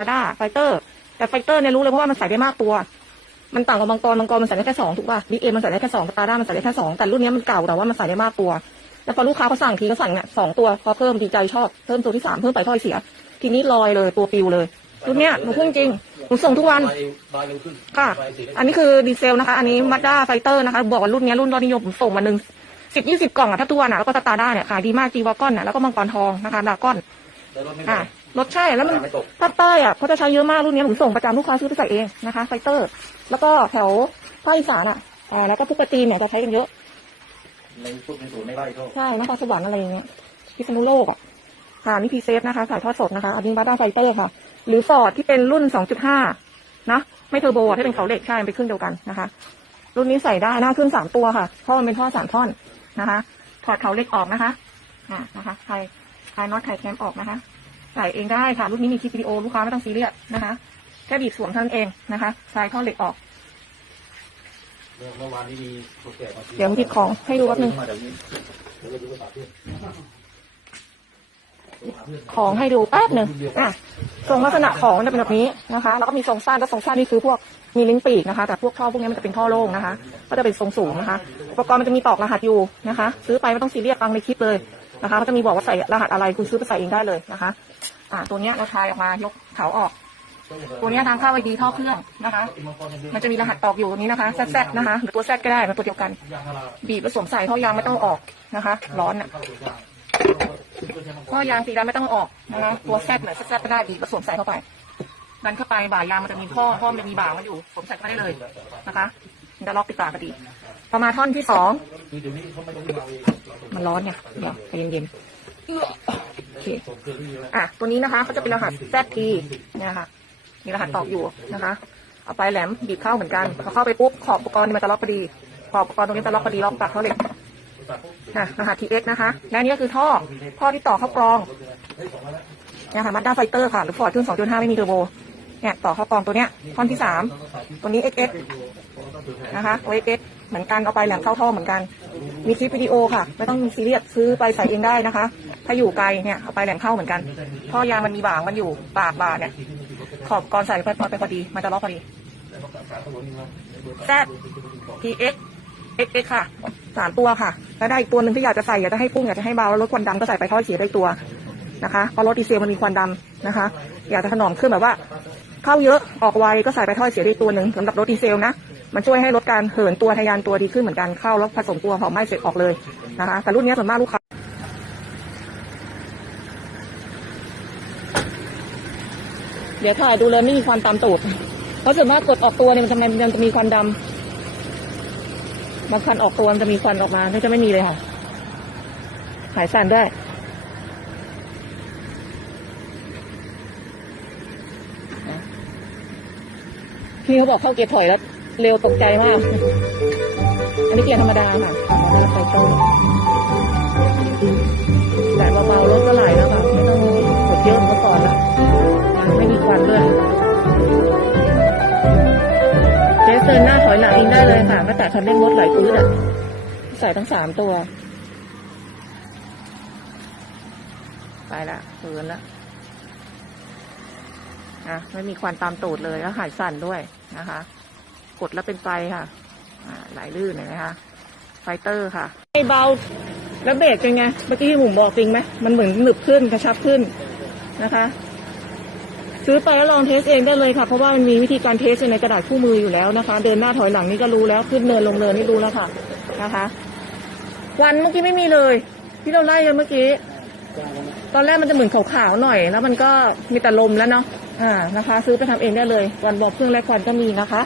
ด้าไฟเตอร์ แต่ไฟเตอร์เนี่ยรู้เลยเพราะว่ามันใส่ได้มากตัว มันต่างกับมังกรมังกรมันใส่ได้แค่สองถูกป่ะบิ๊กเอ็มมันใส่ได้แค่สองสตาร์ด้ามันใส่ได้แค่สองแต่รุ่นเนี้ยมันเก่าแต่ว่ามันใส่ได้มากตัว แล้วพอลูกค้าเขาสั่งทีเขาสั่งเนี่ยสองตัวพอเพิ่มดีใจชอบเพิ่มตัวที่สามเพิ่มไปถ้อยเสีย ทีนี้ลอยเลยตัวปิวเลยรุ่นเนี้ยหนูพูดจริงหนูส่งทุกวันค่ะ อันนี้คือดีเซลนะคะ อันนี้มาด้าไฟเตอร์นะคะ บอกว่ารุ่นเนี้ยรุ่นยอดนิยมผมส่งมาหนึ่งสิบยี่สิบกล่องอะถ้าตัวน่ะแล้วก็สตาร์ด้าเนี่ยขายดีมากจีวากอนน่ะแล้วก็มังกรทองนะคะดากอน แต่รถไม่อะได้รถใช่แล้วมันไม่ตก ภาคใต้อะเขาจะใช้เยอะมากรุ่นนี้ผมส่งประจำลูกค้าซื้อไปใส่เองนะคะไฟเตอร์ แล้วก็แถวภาคอีสานอะอ่าแล้วก็พวกกระจีนเนี่ยจะใช้กันเยอะ ในพุทธในศูนย์ในไร่ก็ใช่นครสวรรค์อะไรอย่างเงี้ยพิษณุโลกอะ ค่ะนี่พีเซฟนะคะสายทอดสดนะคะ อันนี้มาด้าไฟเตอร์ค่ะ หรือฟอร์ดที่เป็นรุ่น 2.5 นะ ไม่เทอร์โบอะที่เป็นเขาเหล็กใช่มันเป็นเครื่องเดียวกันนะคะ รุ่นนี้ใส่ได้หน้าเครื่องสามตัวค่ะเพราะมันเป็นท่อสามท่อนนะคะ ถอดเขาเหล็กออกนะคะ อ่านะคะ ใคร ใครน็อตไขแคมออกนะคะใส่เองได้ค่ะรุ่นนี้มีคลิปวิดีโอลูกค้าไม่ต้องซีเรียสนะคะแค่บีบสวมเท่านั้นเองนะคะใส่ท่อเหล็กออกเมื่อเมื่อวานนี้มีคนแก่มาซื้เดี๋ยวหยิบของให้ดูแป๊บนึงมาเดี๋ยวนี้เดี๋ยวเราดูภาษาเพื่อนของให้ดูแป๊บหนึ่งอะทรงลักษณะของมันจะเป็นแบบนี้นะคะ แล้วก็มีทรงสั้นแล้วทรงสั้นนี่คือพวกมีลิ้นปีกนะคะ แต่พวกท่อพวกนี้มันจะเป็นท่อโล่งนะคะ ก็จะเป็นทรงสูงนะคะ อุปกรณ์มันจะมีตอกรหัสอยู่นะคะ ซื้อไปไม่ต้องซีเรียสฟังในคลิปเลย นะคะมันจะมีบอกว่าใส่รหัสอะไรคุณซื้อไปใส่เองได้เลยนะคะ อ่า ตัวเนี้ยเราทายออกมายกเขาออก ตัวเนี้ยทางเข้าไอดีท่อเครื่องนะคะ มันจะมีรหัสตอกอยู่ตรงนี้นะคะแซดนะคะหรือตัวแซดก็ได้มันตัวเดียวกัน บีบผสมใส่ท่อยางไม่ต้องออกนะคะ ร้อนอะท่อยางสีดำไม่ต้องออกนะคะตัวแซดเหมือนแซดก็ได้บีบผสมใส่เข้าไปดันเข้าไปบ่ายางมันจะมีข้อข้อมันจะมีบ่ามันอยู่สมใส่เข้าไปได้เลยนะคะ มันจะล็อกติดตาพอดีพอมาท่อนที่สองคือเดี๋ยวนี้เขาไม่ต้องวิ่งมาเองมันร้อนเดี๋ยวใจเย็นๆเอื้อโอเคอะตัวนี้นะคะเขาจะเป็นรหัส ZT เนี่ยค่ะ มีรหัสตอกอยู่นะคะ เอาไปแหลมบีบเข้าเหมือนกันพอเข้าไปปุ๊บขอบอุปกรณ์มันจะล็อกพอดีขอบอุปกรณ์ตรงนี้จะล็อกพอดีล็อกปากเขาเหล็กค่ะรหัส TX นะคะและนี่ก็คือท่อท่อที่ต่อเข้ากรองเนี่ยค่ะมาด้าไฟเตอร์ค่ะหรือฟอร์ดเครื่อง2.5ไม่มีเทอร์โบ เนี่ยต่อเข้ากรองตัวเนี้ยท่อนที่สามตัวนี้ XX นะคะ XX เหมือนกันเอาไปแหลมเข้าท่อเหมือนกัน มีคลิปวิดีโอค่ะ ไม่ต้องมีซีเรียสซื้อไปใส่เองได้นะคะ ถ้าอยู่ไกลเนี่ยเอาไปแหลมเข้าเหมือนกันท่อยางมันมีบ่างมันอยู่ปากบ่าเนี่ย ขอบกรใส่ไปพอไปพอดีมันจะล็อกพอดี Z T X X X ค่ะสามตัวค่ะ แล้วได้อีกตัวหนึ่งที่อยากจะใส่อยากจะให้พุ่งอยากจะให้เบาแล้วลดควันดำก็ใส่ไปท่อเสียได้ตัวนะคะเพราะรถดีเซลมันมีควันดำนะคะ อยากจะถนอมขึ้นแบบว่า เข้าเยอะออกไวก็ใส่ไปท่อเสียได้ตัวหนึ่งสำหรับรถดีเซลนะ มันช่วยให้ลดการเหินตัวทะยานตัวดีขึ้นเหมือนกันเข้าแล้วผสมตัวเผาไหม้เสร็จออกเลยนะคะแต่รุ่นนี้ส่วนมากลูกค้าเดี๋ยวถ่ายดูเลยไม่มีควันตามตูดเพราะส่วนมากกดออกตัวเนี่ยมันทำไมมันจะมีควันดำบางควันออกตัวมันจะมีควันออกมานี่จะไม่มีเลยค่ะ หายสั่นได้ พี่เขาบอกเข้าเกียร์ถอยแล้วเร็วตกใจมาก อันนี้เกียร์ธรรมดาค่ะธรรมดาไฟต้แต่เบาๆรถก็ไหลแล้วค่ะไม่ต้องกดเยอะเหมือนก่อนแล้วไม่มีควันด้วยเจ๊เซินหน้าถอยหลังเองได้เลยค่ะไม่แต่คันเร่งรถไหลปื้ดอะใส่ทั้งสามตัว ไปละเกินละะไม่มีควันตามตูดเลยแล้วหายสั่นด้วยนะคะ กดแล้วเป็นไฟค่ะอ่าไหลลื่นเห็นไหมคะไฟเตอร์ค่ะไม่เบาแล้วเบรกเป็นไงเมื่อกี้ที่หมุมบอกจริงไหมมันเหมือนหนึบขึ้นกระชับขึ้นนะคะ ซื้อไปแล้วลองเทสเองได้เลยค่ะ เพราะว่ามันมีวิธีการเทสในกระดาษคู่มืออยู่แล้วนะคะ เดินหน้าถอยหลังนี่ก็รู้แล้วขึ้นเนินลงเนินนี่รู้แล้วค่ะนะคะควันเมื่อกี้ไม่มีเลย ที่เราไล่กันเมื่อกี้ ตอนแรกมันจะเหมือนขาวๆหน่อย แล้วมันก็มีแต่ลมแล้วเนาะ อ่านะคะ ซื้อไปทำเองได้เลย วันบอกเครื่องแลกควันก็มีนะคะ